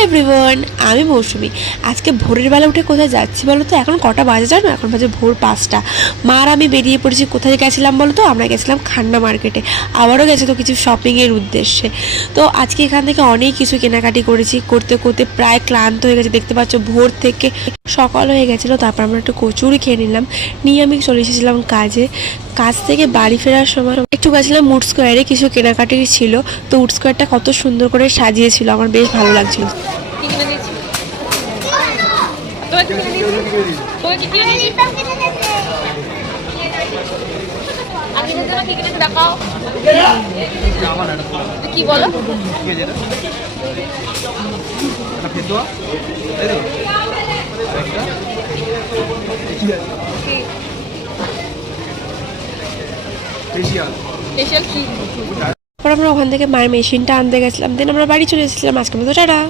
Hello everyone, আমি মৌসুমি। আজকে ভোরের বেলা উঠে কোথায় যাচ্ছি বলো তো? এখন কটা বাজে জানো? এখন বাজে ভোর 5টা। মা আর আমি বেরিয়ে পড়েছি। কোথায় গেছিলাম বলো তো? আমরা গেছিলাম খান্না মার্কেটে। আবারও গেছে তো কিছু শপিংয়ের উদ্দেশ্যে। তো আজকে এখান থেকে অনেক কিছু কেনাকাটি করেছি। করতে করতে প্রায় ক্লান্ত হয়ে গেছে। দেখতে পাচ্ছ ভোর থেকে সকাল হয়ে গেছিলো। তারপর আমরা একটু কচুরি খেয়ে নিলাম, নিয়ে আমি চলে এসেছিলাম কাজে। কাজ থেকে বাড়ি ফেরার সময় একটু গেছিলাম উড স্কোয়ারে, কিছু কেনাকাটি ছিল। তো উড স্কোয়ারটা কত সুন্দর করে সাজিয়েছিল, আমার বেশ ভালো লাগছিল। কি বলো? তারপর আমরা ওখান থেকে মায়ের মেশিনটা আনতে গেছিলাম, দেন আমরা বাড়ি চলে এসেছিলাম। আজকের মতো টাটা।